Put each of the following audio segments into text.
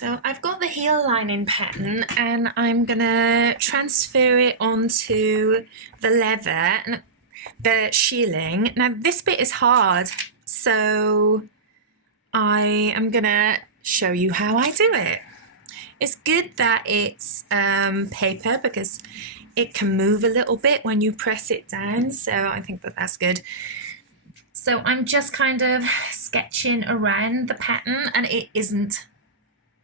So I've got the heel lining pattern and I'm gonna transfer it onto the leather and the shearling. Now this bit is hard, so I am gonna show you how I do it. It's good that it's paper because it can move a little bit when you press it down, so I think that that's good. So I'm just kind of sketching around the pattern, and it isn't,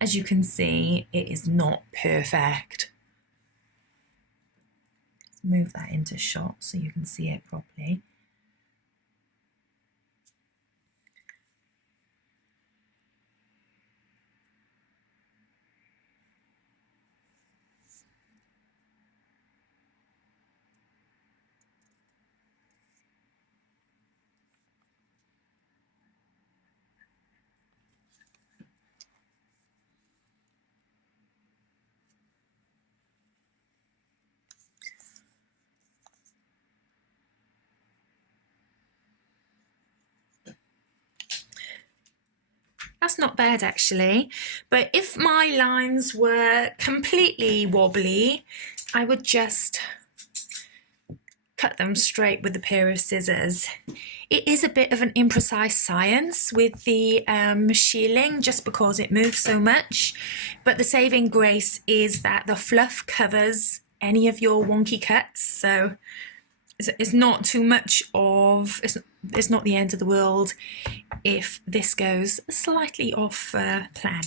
as you can see, it is not perfect. Let's move that into shot so you can see it properly. That's not bad actually, but if my lines were completely wobbly, I would just cut them straight with a pair of scissors. It is a bit of an imprecise science with the shearling just because it moves so much, but the saving grace is that the fluff covers any of your wonky cuts, so it's not too much of, it's not the end of the world if this goes slightly off plan.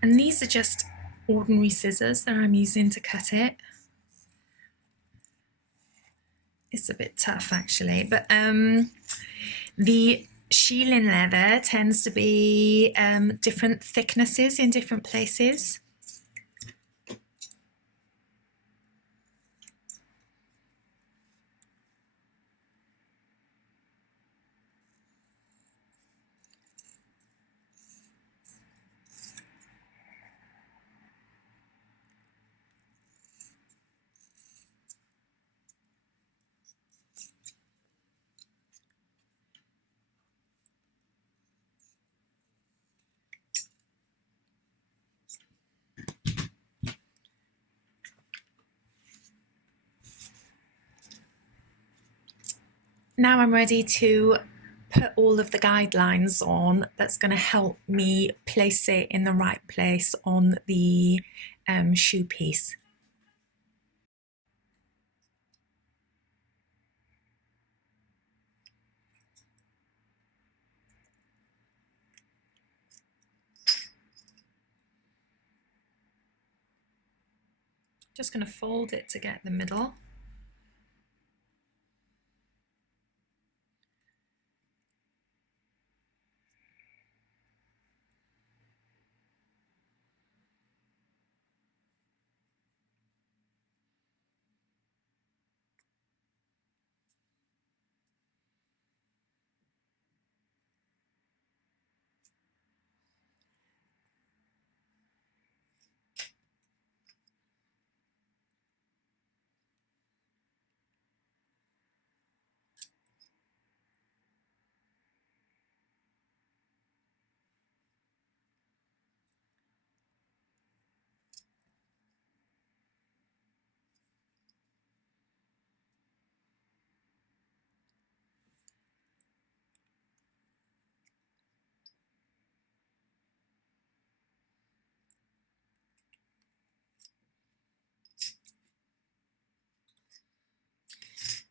And these are just ordinary scissors that I'm using to cut it. It's a bit tough actually, but the shearling leather tends to be different thicknesses in different places. Now I'm ready to put all of the guidelines on that's going to help me place it in the right place on the shoe piece. Just going to fold it to get the middle.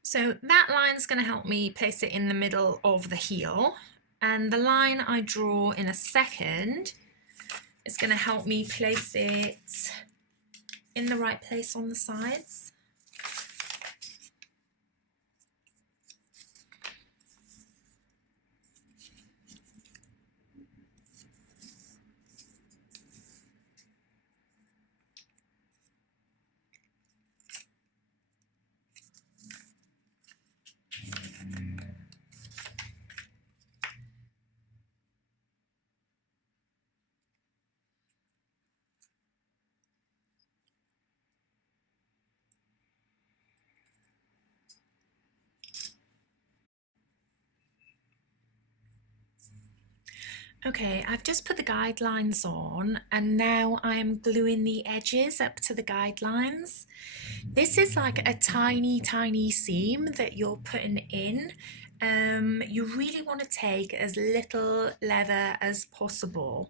So that line's going to help me place it in the middle of the heel, and the line I draw in a second is going to help me place it in the right place on the sides. Okay, I've just put the guidelines on and now I'm gluing the edges up to the guidelines. This is like a tiny, tiny seam that you're putting in. You really want to take as little leather as possible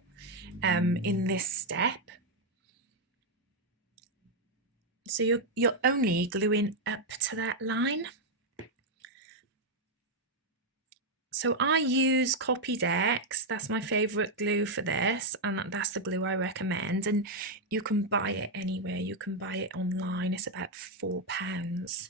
in this step. So you're only gluing up to that line. So I use Copydex, that's my favourite glue for this, and that's the glue I recommend. And you can buy it anywhere, you can buy it online, it's about £4.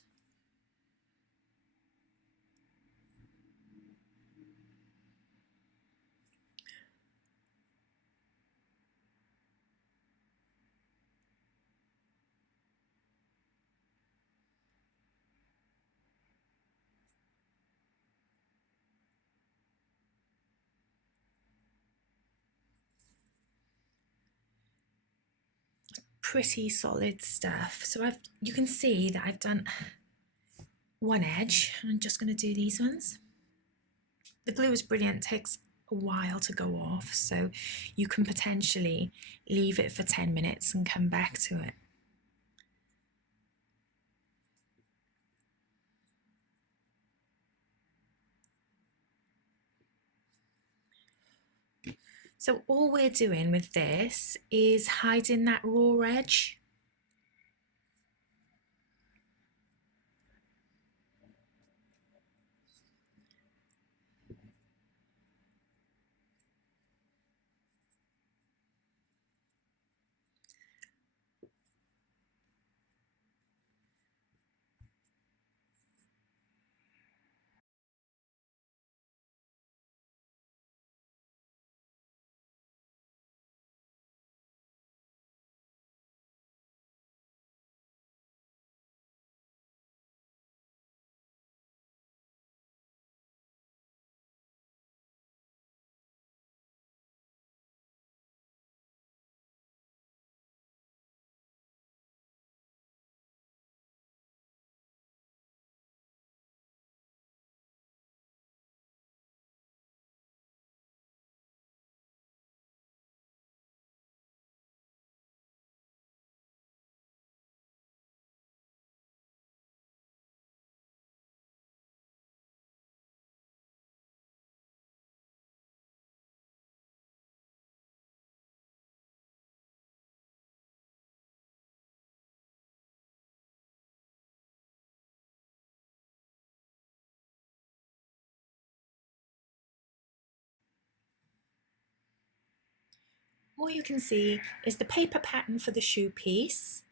Pretty solid stuff. So you can see that I've done one edge. I'm just going to do these ones. The glue is brilliant, it takes a while to go off, so you can potentially leave it for 10 minutes and come back to it. So all we're doing with this is hiding that raw edge. What you can see is the paper pattern for the shoe piece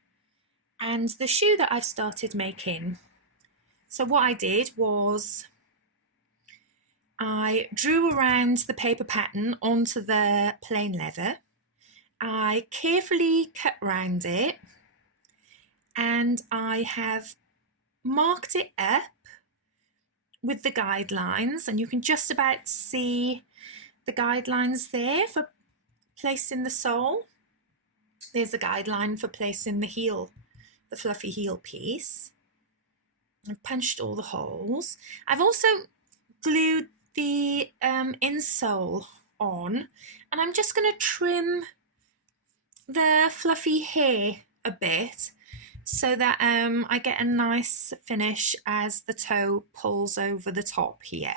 and the shoe that I've started making. So what I did was I drew around the paper pattern onto the plain leather. I carefully cut round it and I have marked it up with the guidelines, and you can just about see the guidelines there for placing the sole. There's a guideline for placing the heel, the fluffy heel piece. I've punched all the holes. I've also glued the insole on, and I'm just going to trim the fluffy hair a bit so that I get a nice finish as the toe pulls over the top here.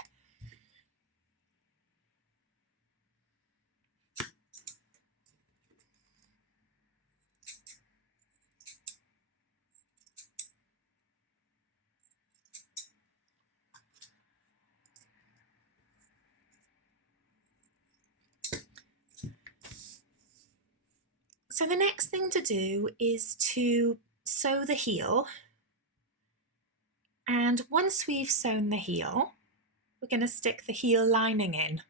So the next thing to do is to sew the heel. And once we've sewn the heel, we're going to stick the heel lining in.